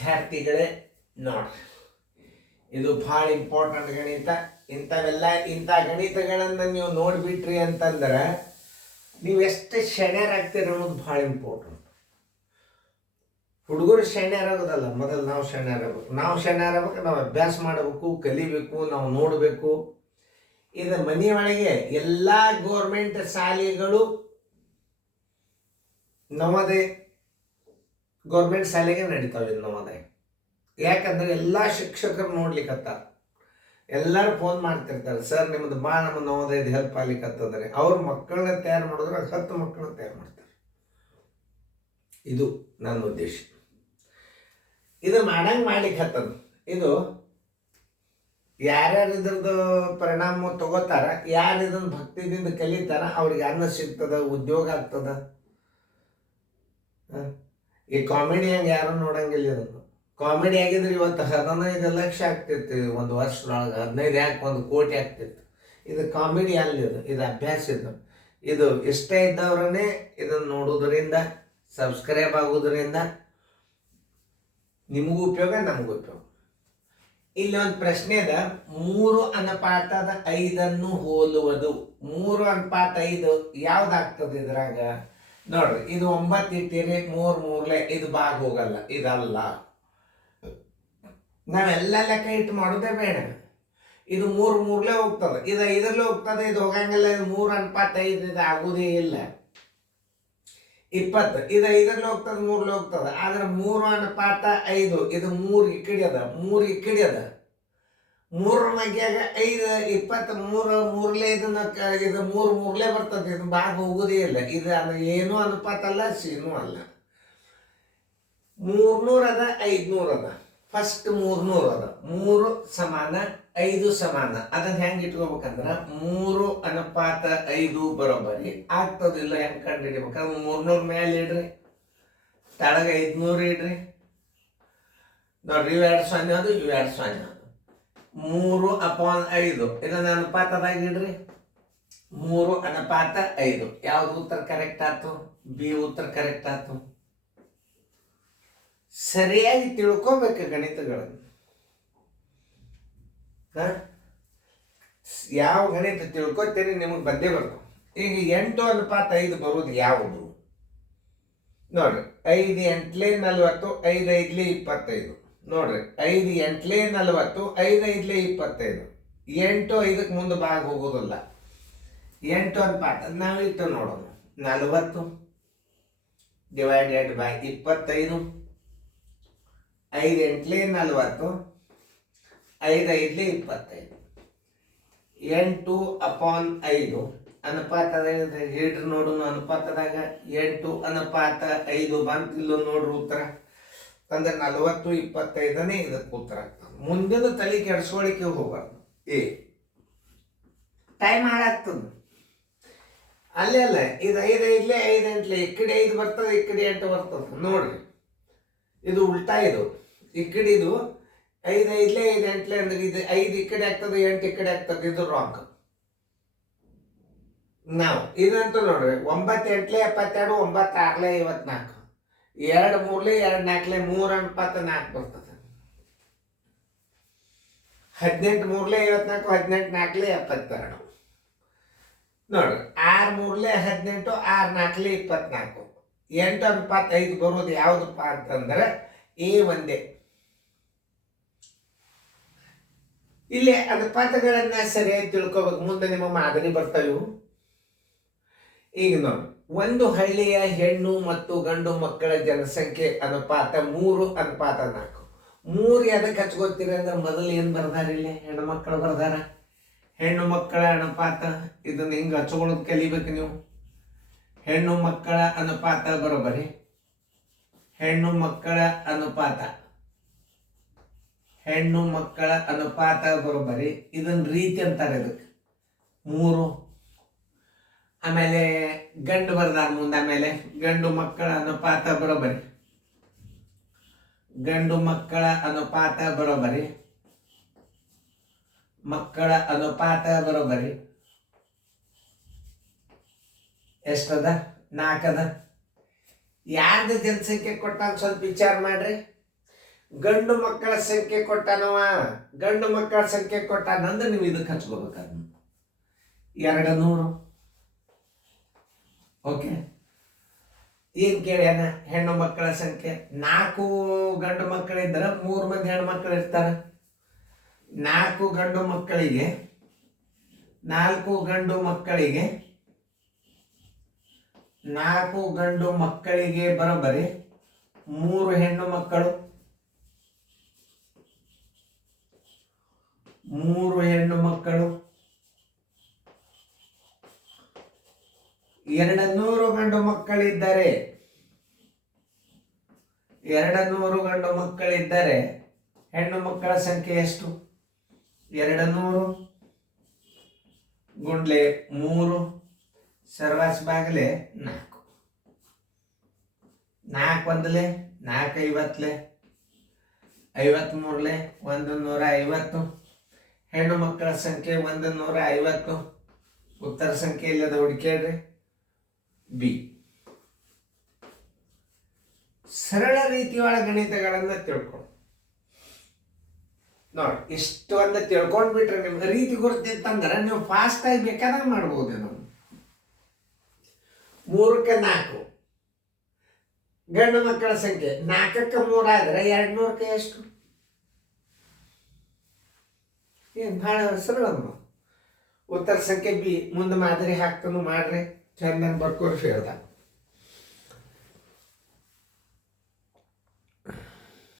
ವಿದ್ಯಾರ್ಥಿಗಳೇ ನೋಡ್ರಿ, ಇದು ಭಾಳ ಇಂಪಾರ್ಟೆಂಟ್ ಗಣಿತ. ಇಂಥ ಗಣಿತಗಳನ್ನು ನೀವು ನೋಡಿಬಿಟ್ರಿ ಅಂತಂದ್ರೆ ನೀವು ಎಷ್ಟು ಶಣ್ಯರಾಗ್ತೀರಿ ಅನ್ನೋದು ಭಾಳ ಇಂಪಾರ್ಟೆಂಟ್. ಹುಡುಗರು ಶಣ್ಯರಾಗೋದಲ್ಲ, ಮೊದಲು ನಾವು ಶಣ್ಯರಾಗಬೇಕು. ನಾವು ಅಭ್ಯಾಸ ಮಾಡಬೇಕು, ಕಲಿಬೇಕು, ನಾವು ನೋಡಬೇಕು. ಇದು ಮನೆಯೊಳಗೆ ಎಲ್ಲ ಗೋರ್ಮೆಂಟ್ ಶಾಲೆಗಳು ನವೋದಯ ಗೌರ್ಮೆಂಟ್ ಶಾಲೆಗೆ ನಡೀತಾವೆ ನವೋದಯ. ಯಾಕಂದ್ರೆ ಎಲ್ಲ ಶಿಕ್ಷಕರು ನೋಡ್ಲಿಕ್ಕತ್ತಾರ, ಎಲ್ಲರೂ ಫೋನ್ ಮಾಡ್ತಿರ್ತಾರೆ, ಸರ್ ನಿಮ್ಮದು ಭಾಳ ನಮ್ಮ ನವೋದಯದ ಹೆಲ್ಪ್ ಆಗ್ಲಿಕ್ಕತ್ತದ್ರೆ. ಅವ್ರ ಮಕ್ಕಳನ್ನ ತಯಾರು ಮಾಡಿದ್ರೆ 10 ಮಕ್ಕಳನ್ನ ತಯಾರು ಮಾಡ್ತಾರೆ. ಇದು ನನ್ನ ಉದ್ದೇಶ. ಇದು ಮಾಡ್ಲಿಕ್ಕೆ ಹತ್ತದ. ಇದು ಯಾರ್ಯಾರು ಇದ್ರದ್ದು ಪರಿಣಾಮ ತಗೋತಾರ, ಯಾರು ಇದನ್ನು ಭಕ್ತಿದಿಂದ ಕಲಿತಾರ, ಅವ್ರಿಗೆ ಅನ್ನ ಸಿಗ್ತದ, ಉದ್ಯೋಗ ಆಗ್ತದ. ಈ ಕಾಮಿಡಿ ಹಂಗೆ ಯಾರು ನೋಡಂಗಿಲ್ಲ. ಇದನ್ನು ಕಾಮಿಡಿ ಆಗಿದ್ರೆ ಇವತ್ತು 15 ಲಕ್ಷ ಆಗ್ತಿತ್ತು ಒಂದು ವರ್ಷದೊಳಗೆ, 15 ಯಾಕೆ 1 ಕೋಟಿ ಆಗ್ತಿತ್ತು. ಇದು ಕಾಮಿಡಿ ಅಲ್ಲಿ, ಇದು ಅಭ್ಯಾಸ. ಇದು ಇಷ್ಟ ಇದ್ದವ್ರನ್ನೇ ಇದನ್ನು ನೋಡೋದ್ರಿಂದ, ಸಬ್ಸ್ಕ್ರೈಬ್ ಆಗೋದ್ರಿಂದ ನಿಮಗೂ ಉಪಯೋಗ, ನಮಗೂ ಉಪಯೋಗ. ಇಲ್ಲಿ ಒಂದು ಪ್ರಶ್ನೆ ಅದ, 3:5 ಹೋಲುವುದು. 3:5 ಯಾವ್ದಾಗ್ತದೆ ಇದ್ರಾಗ? ನೋಡ್ರಿ, ಇದು 9 ಇಟ್ಟಿರಿ, 3 ಮೂರ್ಲೆ, ಇದು ಬಾಗ್ ಹೋಗಲ್ಲ, ಇದಲ್ಲ. ನಾವೆಲ್ಲ ಲೆಕ್ಕ ಇಟ್ಟು ಮಾಡೋದೇ ಬೇಡ. ಇದು 3 ಮೂರ್ಲೆ ಹೋಗ್ತದೆ, ಇದು 5 ಹೋಗ್ತದೆ, ಇದು ಹೋಗಂಗಿಲ್ಲ. ಇದು 3:5 ಇದು ಆಗುದೇ ಇಲ್ಲ. 20 ಇದು 5 ಹೋಗ್ತದೆ, 3 ಹೋಗ್ತದೆ. ಆದ್ರೆ 3:5 ಇದು 3 ಇಕ್ಕಡಿ ಅದ, 3 ಇಕ್ಕಡಿ ಅದ. 3 ಮಗ್ಯಾಗ 5 23 ಮೂರ್ಲೆ, ಇದನ್ನ ಇದು 3 ಮೂರ್ಲೆ ಬರ್ತದೆ. ಇದು ಬಾಗ ಹೋಗುದೇ ಇಲ್ಲ. ಇದು ಏನೂ ಅನುಪಾತ ಅಲ್ಲ, ಸೀನೂ ಅಲ್ಲ. 300 ಅದ, 500 ಅದ. ಫಸ್ಟ್ 300 ಅದ. 3 ಸಮಾನ 5 ಸಮಾನ. ಅದನ್ನ ಹೆಂಗೆ ಇಟ್ಕೋಬೇಕಂದ್ರ 3:5 ಬರೋಬ್ಬರಿ ಆಗ್ತದಿಲ್ಲ. ಹೆಂಗೆ ಕಂಡು ಹಿಡಿಬೇಕಂದ್ರೆ 300 ಮೇಲೆ ಇಡ್ರಿ, ತಳಗ 500 ಇಡ್ರಿ. ನೋಡ್ರಿ, ಇವು 2 0 ಅದು, ಇವು 2 0 ಅದು. 3/5 ಇದನ್ನ ಅನುಪಾತದಾಗ ಇಡ್ರಿ. 3:5 ಯಾವ್ದು ಉತ್ತರ ಕರೆಕ್ಟ್ ಆಯ್ತು? ಬಿ ಉತ್ತರ ಕರೆಕ್ಟ್ ಆಯ್ತು. ಸರಿಯಾಗಿ ತಿಳ್ಕೋಬೇಕು ಗಣಿತಗಳನ್ನು. ಯಾವ ಗಣಿತ ತಿಳ್ಕೊತೀರಿ ನಿಮಗೆ ಬಂದೇ ಬರ್ತಾವ. ಈಗ 8:5 ಬರುವುದು ಯಾವುದು? ನೋಡ್ರಿ, 5 8 40, 5 5 25. ನೋಡ್ರಿ, 5 8 40, 5 5 25. 8 5ಕ್ಕೆ ಮುಂದೆ ಭಾಗ ಹೋಗೋದಿಲ್ಲ. 8 ಅನುಪಾತ ನಾವು ಇಟ್ಟು ನೋಡೋಣ. 40 ಡಿವೈಡೆಡ್ ಬೈ 25. 5 8 40, 5 5 25. 8/5 ಅನುಪಾತದ ಹೇಳ್ರಿ ನೋಡೋಣ. ಅನುಪಾತದಾಗ 8:5 ಬಂತು. ಇಲ್ಲೋ ನೋಡ್ರಿ ಉತ್ತರ. ಅಂದ್ರೆ 40 25ನೇ ಇದಕ್ಕೆ ಉತ್ತರ ಆಗ್ತದೆ. ಮುಂದಿನ ತಲೆ ಕೆಡಿಸ್ಕೊಳ್ಳಿಕ್ಕೆ ಹೋಗ್ಬಾರ್ದು. ಟೈಮ್ ಹಾಳಾಗ್ತದೆ. ಅಲ್ಲೇ ಅಲ್ಲ, ಇದು 5 5 5 8 ಈ ಕಡೆ 5 ಬರ್ತದೆ, ಈ ಕಡೆ 8 ಬರ್ತದೆ. ನೋಡ್ರಿ, ಇದು ಉಲ್ಟಾ. ಇದು ಈ ಕಡೆ ಇದು 5 5 5 8 ಅಂದ್ರೆ ಇದು 5 ಈ ಕಡೆ ಆಗ್ತದೆ, 8 ಈ ಕಡೆ ಆಗ್ತದೆ. ಇದು ರಾಂಗ್. ನಾವು ಇದಂತೂ ನೋಡ್ರಿ, 9 8 72, 9 6 54, 2 3 2 4 3:4 ಬರ್ತದೆ. 18 3 54, 18 4 72. ನೋಡ್ರಿ, 6 3 18, 6 4 24. 8:5 ಬರೋದು ಯಾವುದಪ್ಪ ಅಂತಂದ್ರೆ ಎ ಒಂದೇ. ಇಲ್ಲಿ ಅನುಪಾತಗಳನ್ನ ಸರಿಯಾಗಿ ತಿಳ್ಕೊಬೇಕು. ಮುಂದೆ ನಿಮ್ಮ ಮಾದರಿ ಬರ್ತಾವೆ. ಈಗ ನೋಡಿ, ಒಂದು ಹಳ್ಳಿಯ ಹೆಣ್ಣು ಮತ್ತು ಗಂಡು ಮಕ್ಕಳ ಜನಸಂಖ್ಯೆ ಅನುಪಾತ 3:4. 3 ಎದಕ್ಕೆ ಹಚ್ಕೋತೀರಿ ಅಂದ್ರೆ ಮೊದಲು ಏನು ಬರ್ದಾರ? ಇಲ್ಲಿ ಹೆಣ್ಣು ಮಕ್ಕಳು ಬರ್ದಾರ. ಹೆಣ್ಣು ಮಕ್ಕಳ ಅನುಪಾತ ಇದನ್ನ ಹಿಂಗೆ ಹಚ್ಕೊಳ್ಳೋದು ಕಲಿಬೇಕು ನೀವು. ಹೆಣ್ಣು ಮಕ್ಕಳ ಅನುಪಾತ ಬರೋಬರಿ. ಹೆಣ್ಣು ಮಕ್ಕಳ ಅನುಪಾತ, ಹೆಣ್ಣು ಮಕ್ಕಳ ಅನುಪಾತ ಬರೋಬರಿ. ಇದನ್ನ ರೀತಿ ಅಂತಾರೆ ಇದಕ್ಕೆ 3. ಆಮೇಲೆ ಗಂಡು ಬರ್ದಾರ ಮುಂದೆ. ಆಮೇಲೆ ಗಂಡು ಮಕ್ಕಳ ಅನುಪಾತ ಬರೋಬರಿ. ಗಂಡು ಮಕ್ಕಳ ಅನುಪಾತ ಬರೋಬರಿ. ಮಕ್ಕಳ ಅನುಪಾತ ಬರೋಬರಿ. ಎಷ್ಟದ? 4 ಅದ. ಯಾರ್ದು ಜನಸಂಖ್ಯೆ ಕೊಟ್ಟಾಗ ಸ್ವಲ್ಪ ವಿಚಾರ ಮಾಡ್ರಿ. ಗಂಡು ಮಕ್ಕಳ ಸಂಖ್ಯೆ ಕೊಟ್ಟಾನವ. ಗಂಡು ಮಕ್ಕಳ ಸಂಖ್ಯೆ ಕೊಟ್ಟಾನಂದ್ರೆ ನೀವು ಇದಕ್ಕೆ ಹಚ್ಕೋಬೇಕಾದ 200. ಓಕೆ, ಏನ್ ಕೇಳ್ಯಾನ? ಹೆಣ್ಣು ಮಕ್ಕಳ ಸಂಖ್ಯೆ 4 ಗಂಡು ಮಕ್ಕಳಿದ್ರೆ 3 ಮಂದಿ ಹೆಣ್ಣು ಮಕ್ಕಳು ಇರ್ತಾರೆ. 4 ಗಂಡು ಮಕ್ಕಳಿಗೆ 4 ಗಂಡು ಮಕ್ಕಳಿಗೆ 4 ಗಂಡು ಮಕ್ಕಳಿಗೆ ಬರೋಬ್ಬರಿ 3 ಹೆಣ್ಣು ಮಕ್ಕಳು, 3 ಹೆಣ್ಣು ಮಕ್ಕಳು, 200 ಗಂಡು ಮಕ್ಕಳಿದ್ದರೆ 200 ಗಂಡು ಮಕ್ಕಳಿದ್ದರೆ ಹೆಣ್ಣು ಮಕ್ಕಳ ಸಂಖ್ಯೆ ಎಷ್ಟು? 200 ಗುಂಡ್ಲೆ 3 ಸರ್ವಾಸ್ ಬಾಗಲೆ 4. 4 ಒಂದಲೆ 4 50ಲೆ 53ಲೆ 150. ಹೆಣ್ಣು ಮಕ್ಕಳ ಸಂಖ್ಯೆ 150. ಉತ್ತರ ಸಂಖ್ಯೆ ಇಲ್ಲದ ಹುಡುಕೇಳ್ರಿ ಬಿ. ಸರಳ ರೀತಿಯೊಳ ಗಣಿತಗಳನ್ನ ತಿಳ್ಕೊಂಡು ನೋಡಿ, ಇಷ್ಟೊಂದು ತಿಳ್ಕೊಂಡ್ಬಿಟ್ರೆ ನಿಮ್ಗೆ ರೀತಿ ಗುರುತಿತ್ತಂದ್ರೆ ನೀವು ಫಾಸ್ಟ್ ಆಗಿ ಬೇಕಾದಾಗ ಮಾಡ್ಬೋದು. ನಾವು 3ಕ್ಕೆ 4 ಗಂಡು ಮಕ್ಕಳ ಸಂಖ್ಯೆ, 4ಕ್ಕೆ 3 ಆದ್ರೆ 200ಕ್ಕೆ ಎಷ್ಟು? ಏನು ಭಾಳ ಸರಳ. ಉತ್ತರ ಸಂಖ್ಯೆ ಬಿ. ಮುಂದೆ ಮಾದರಿ ಹಾಕ್ತಾನು ಮಾಡ್ರಿ, ಚಂದ ಬರ್ಕೋರಿ ಹೇಳ್ದ.